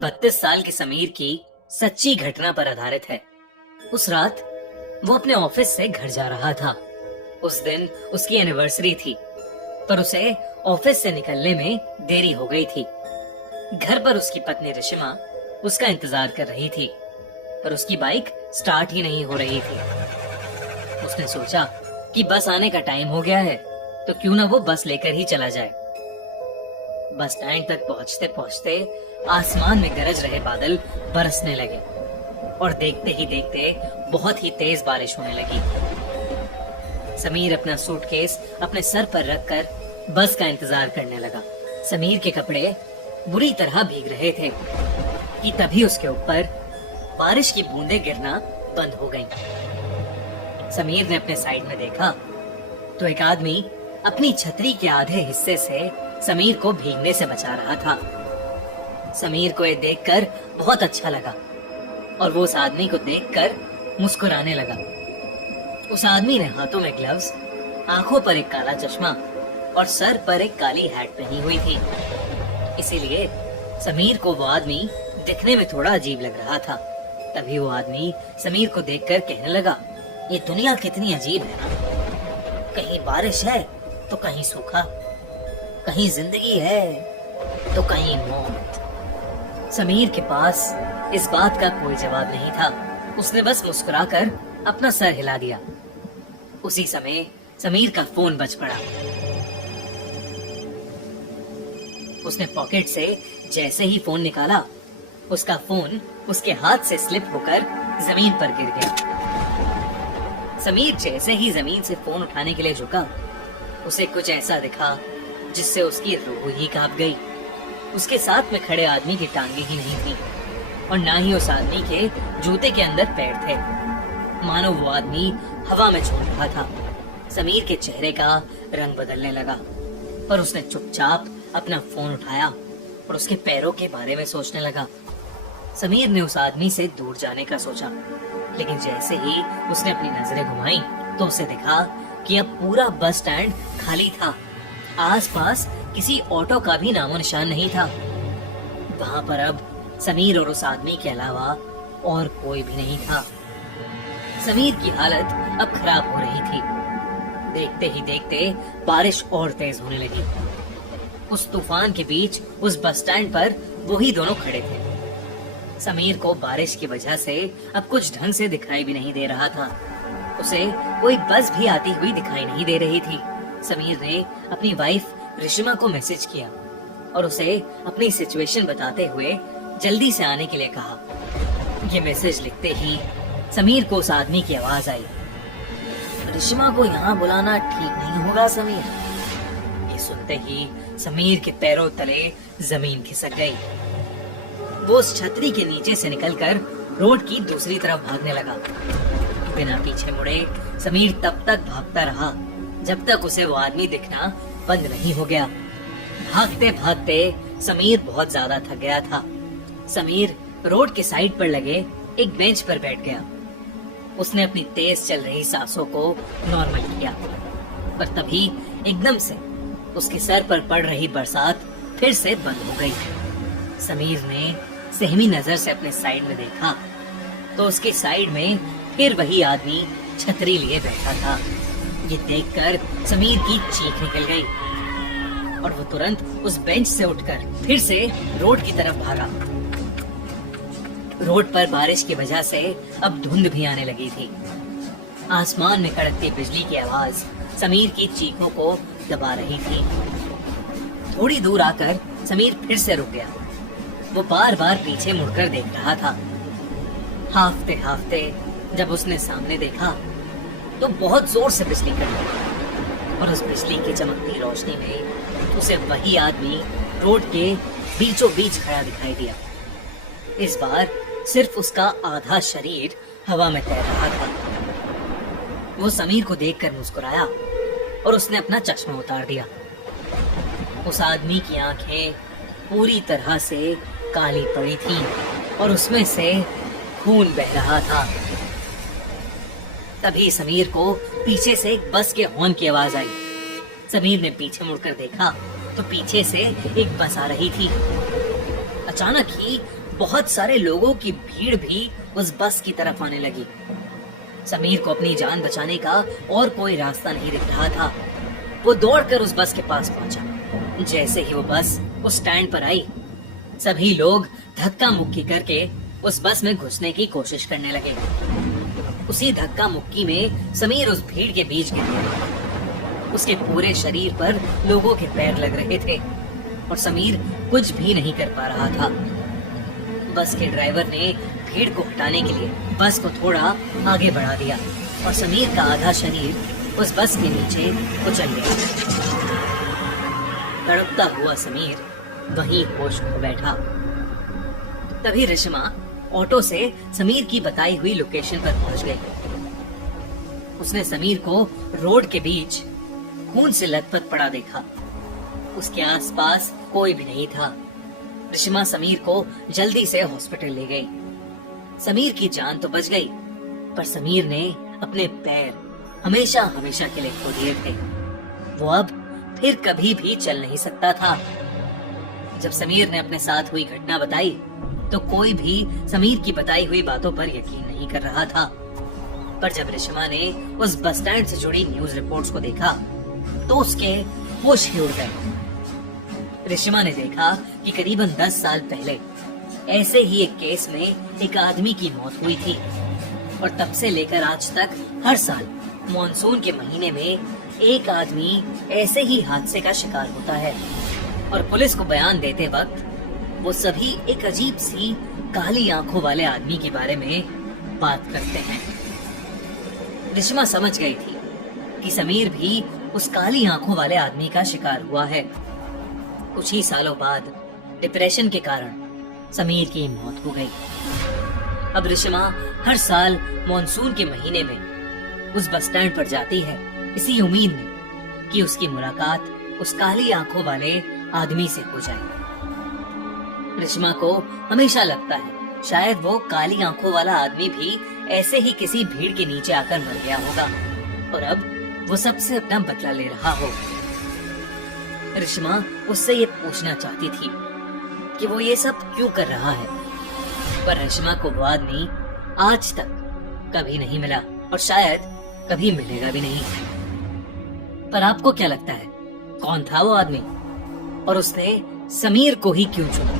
32 साल के समीर की सच्ची घटना पर आधारित है। उस रात वो अपने ऑफिस से घर जा रहा था। उस दिन उसकी एनिवर्सरी थी, पर उसे ऑफिस से निकलने में देरी हो गई थी। घर पर उसकी पत्नी रिशिमा उसका इंतजार कर रही थी, पर उसकी बाइक स्टार्ट ही नहीं हो रही थी। उसने सोचा कि बस आने का टाइम हो गया है, तो क्यों ना वो बस लेकर ही चला जाए। बस स्टैंड तक पहुंचते पहुंचते आसमान में गरज रहे बादल बरसने लगे और देखते ही देखते बहुत ही तेज बारिश होने लगी। समीर अपना सूटकेस अपने सर पर रखकर बस का इंतजार करने लगा। समीर के कपड़े बुरी तरह भीग रहे थे कि तभी उसके ऊपर बारिश की बूंदें गिरना बंद हो गईं। समीर ने अपने साइड में देखा तो एक आदमी अपनी छतरी के आधे हिस्से से समीर को भीगने से बचा रहा था। समीर को ये देखकर बहुत अच्छा लगा और वो उस आदमी को देखकर मुस्कुराने लगा। उस आदमी ने हाथों में ग्लव्स, आंखों पर एक काला चश्मा और सर पर एक काली हैट पहनी हुई थी। इसीलिए समीर को वो आदमी दिखने में थोड़ा अजीब लग रहा था। तभी वो आदमी समीर को देखकर कहने लगा, ये दुनिया कितनी अजीब है ना। कहीं बारिश है तो कहीं सूखा, कहीं जिंदगी है तो कहीं मौत। समीर के पास इस बात का कोई जवाब नहीं था। उसने बस मुस्कुराकर अपना सर हिला दिया। उसी समय समीर का फोन बज पड़ा। उसने पॉकेट से जैसे ही फोन निकाला, उसका फोन उसके हाथ से स्लिप होकर जमीन पर गिर गया। समीर जैसे ही जमीन से फोन उठाने के लिए झुका, उसे कुछ ऐसा दिखा जिससे उसकी रूह ही कांप गई। उसके साथ में खड़े आदमी की टांगे ही नहीं थी और ना ही उस आदमी के जूते के अंदर पैर थे। मानो वो आदमी हवा में झूल रहा था। समीर के चेहरे का रंग बदलने लगा, पर उसने चुपचाप अपना फोन उठाया और उसके पैरों के बारे में सोचने लगा। समीर ने उस आदमी से दूर जाने का सोचा, लेकिन जैसे ही उसने अपनी नजरें घुमाई तो उसे दिखा कि अब पूरा बस स्टैंड खाली था। आसपास किसी ऑटो का भी नामो निशान नहीं था। वहां पर अब समीर और उस आदमी के अलावा और कोई भी नहीं था। समीर की हालत अब खराब हो रही थी। देखते ही देखते बारिश और तेज होने लगी। उस तूफान के बीच उस बस स्टैंड पर वही दोनों खड़े थे। समीर को बारिश की वजह से अब कुछ ढंग से दिखाई भी नहीं दे रहा था। उसे कोई बस भी आती हुई दिखाई नहीं दे रही थी। समीर ने अपनी वाइफ रिशिमा को मैसेज किया और उसे अपनी सिचुएशन बताते हुए जल्दी से आने के लिए कहा। ये मैसेज लिखते ही समीर को उस आदमी की आवाज आई, रिशिमा को यहाँ बुलाना ठीक नहीं होगा समीर। ये सुनते ही समीर के पैरों तले जमीन खिसक गई। वो उस छतरी के नीचे से निकलकर रोड की दूसरी तरफ भागने लगा। बिना पीछे मुड़े समीर तब तक भागता रहा जब तक उसे वो आदमी दिखना बंद नहीं हो गया। भागते भागते समीर बहुत ज्यादा थक गया था। समीर रोड के साइड पर लगे एक बेंच पर बैठ गया। उसने अपनी तेज चल रही सांसों को नॉर्मल किया, पर तभी एकदम से उसके सर पर पड़ रही बरसात फिर से बंद हो गई। समीर ने सहमी नजर से अपने साइड में देखा तो उसके साइड में फिर वही आदमी छतरी लिए बैठा था। ये देखकर समीर की चीख निकल गई और वो तुरंत उस बेंच से उठकर फिर से रोड की तरफ भागा। रोड पर बारिश की वजह से अब धुंध भी आने लगी थी। आसमान में कड़कती बिजली की आवाज समीर की चीखों को दबा रही थी। थोड़ी दूर आकर समीर फिर से रुक गया। वो बार बार पीछे मुड़कर देख रहा था। हाफते हाफते जब उसने सामने देखा तो बहुत जोर से बिजली कड़की और उस बिजली की चमकती रोशनी में उसे वही आदमी रोड के बीचों बीच खड़ा दिखाई दिया। इस बार सिर्फ उसका आधा शरीर हवा में तैर रहा था। वो समीर को देखकर मुस्कुराया और उसने अपना चश्मा उतार दिया। उस आदमी की आंखें पूरी तरह से काली पड़ी थीं और उसमें से खून बह रहा था। तभी समीर को पीछे से एक बस के हॉर्न की आवाज आई। समीर ने पीछे मुड़कर देखा तो पीछे से एक बस आ रही थी। अचानक ही बहुत सारे लोगों की भीड़ भी उस बस की तरफ आने लगी। समीर को अपनी जान बचाने का और कोई रास्ता नहीं दिख रहा था। वो दौड़कर उस बस के पास पहुंचा। जैसे ही वो बस उस स्टैंड पर आई, सभी लोग धक्का मुक्की करके उस बस में घुसने की कोशिश करने लगे। उसी धक्का मुक्की में समीर उस भीड़ के बीच गिर गया। उसके पूरे शरीर पर लोगों के पैर लग रहे थे और समीर कुछ भी नहीं कर पा रहा था। बस के ड्राइवर ने भीड़ को हटाने के लिए बस को थोड़ा आगे बढ़ा दिया और समीर का आधा शरीर उस बस के नीचे कुचल गया। तड़पता हुआ समीर वहीं होश खो बैठा। तभी रिश्मा ऑटो से समीर की बताई हुई लोकेशन पर पहुंच गई। उसने समीर को रोड के बीच खून से लथपथ पड़ा देखा। उसके आसपास कोई भी नहीं था। रिश्मा समीर को जल्दी से हॉस्पिटल ले गई। समीर की जान तो बच गई, पर समीर ने अपने पैर हमेशा हमेशा के लिए खो दिए थे। वो अब फिर कभी भी चल नहीं सकता था। जब समीर ने अपने साथ हुई घटना बताई तो कोई भी समीर की बताई हुई बातों पर यकीन नहीं कर रहा था। पर जब रिश्मा ने उस बस स्टैंड से जुड़ी न्यूज रिपोर्ट्स को देखा तो उसके होश ही उड़ गए। रिश्मा ने देखा कि करीबन 10 साल पहले ऐसे ही एक केस में एक आदमी की मौत हुई थी और तब से लेकर आज तक हर साल मॉनसून के महीने में एक आदमी ऐसे ही हादसे का शिकार होता है। और पुलिस को बयान देते वक्त वो सभी एक अजीब सी काली आंखों वाले आदमी के बारे में बात करते हैं। रिश्मा समझ गई थी कि समीर भी उस काली आंखों वाले आदमी का शिकार हुआ है। कुछ ही सालों बाद डिप्रेशन के कारण समीर की मौत हो गई। अब रिश्मा हर साल मॉनसून के महीने में उस बस स्टैंड पर जाती है, इसी उम्मीद में कि उसकी मुलाकात उस काली आंखों वाले आदमी से हो जाए। रिश्मा को हमेशा लगता है शायद वो काली आंखों वाला आदमी भी ऐसे ही किसी भीड़ के नीचे आकर मर गया होगा और अब वो सबसे अपना बदला ले रहा हो। रिश्मा उससे ये पूछना चाहती थी कि वो ये सब क्यों कर रहा है, पर रिश्मा को वो आदमी आज तक कभी नहीं मिला और शायद कभी मिलेगा भी नहीं। पर आपको क्या लगता है, कौन था वो आदमी और उसने समीर को ही क्यों चुना?